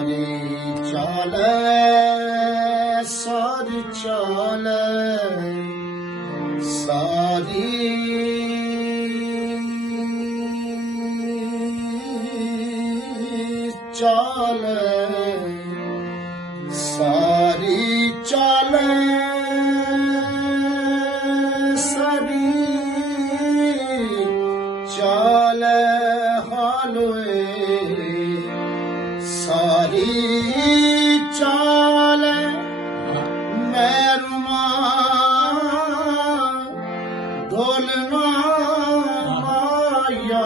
सारी चाल सारी चाल सारी चाल सारी चाल हालोए सारी चाल मैरुमा ढोलना माया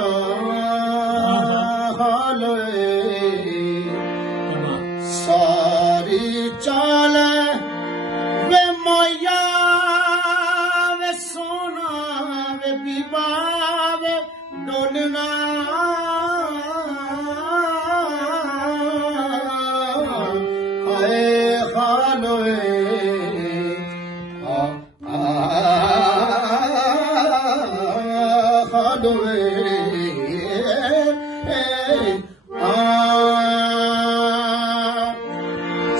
हालोए सारी चाल वे माया वे सोना वे बीबा वे ढोलना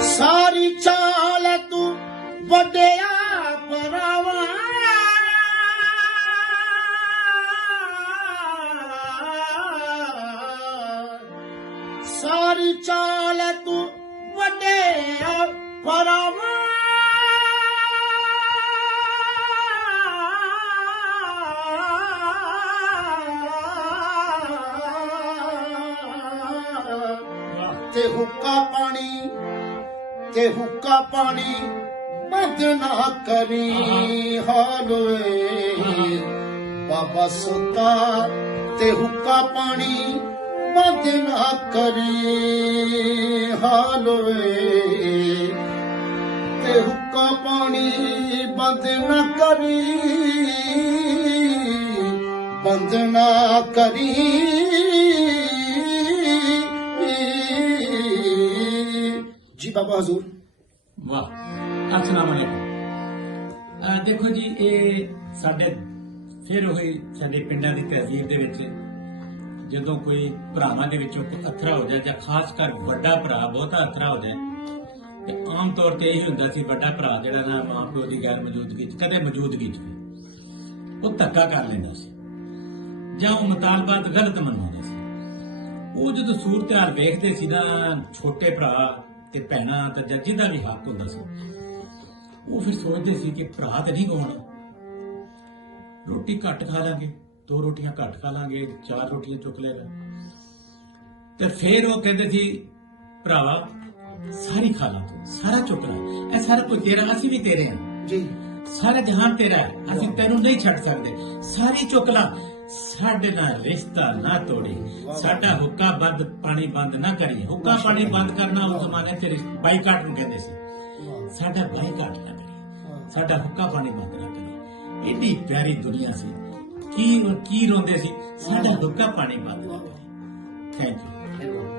सारी चाल तू वड्या भरावा सारी चाल तू वड्या भरावा ते हुक्का पानी बंद ना करी हालोए बाबा सुता ते हुक्का पानी बंद ना करी हालोए ते हुक्का पानी बंद ना करी बंद ना करी जी बाबा हजूर वाह अस्सलाम वालेकुम। देखो जी ये साडे फिर होई साडे पिंडां दी तहजीब दे विच जदों कोई भरावां दे विचों अथरा हो जाए जां खास कर वड्डा भरा बहुता अथरा हो जाए ते आम तौर ते यही हुंदा सी वड्डा भरा जिहड़ा ना मां प्यो दी गैर मौजूदगी च कदे मौजूदगी च वो धक्का कर लैंदा सी जां वो मुतालबात गलत मनाउंदा सी। वो जदों सूरत हाल वेखदे सी ना छोटे भरा ते भैणां ते जिहदा भी हक हुंदा सी वो फिर सोचते सी कि भरा तो नहीं गवाना रोटी घट खा लांगे 2 रोटियां घट खा लांगे 4 रोटियां चुक लेगा ते फिर वो कहते सी भरावा सारी खा ला तू सारा चुक ला ए सारा कुछ तेरा असी भी तेरे हैं जी सारा जहान तेरा है असी तेनू नहीं छड़ सकते सारी चुक ला साडे नाल रिश्ता ना तोड़ी साडा हुक्का बंद पानी बंद ना करी हुक्का पानी बंद करना उस जमाने च बाईकाट नूं कहंदे सी साडा बाईकाट ना करी साडा हुक्का पानी बंद ना करी एडी प्यारी दुनिया सी की रोंदे सी साडा हुक्का पानी बंद ना करी थैंक यू।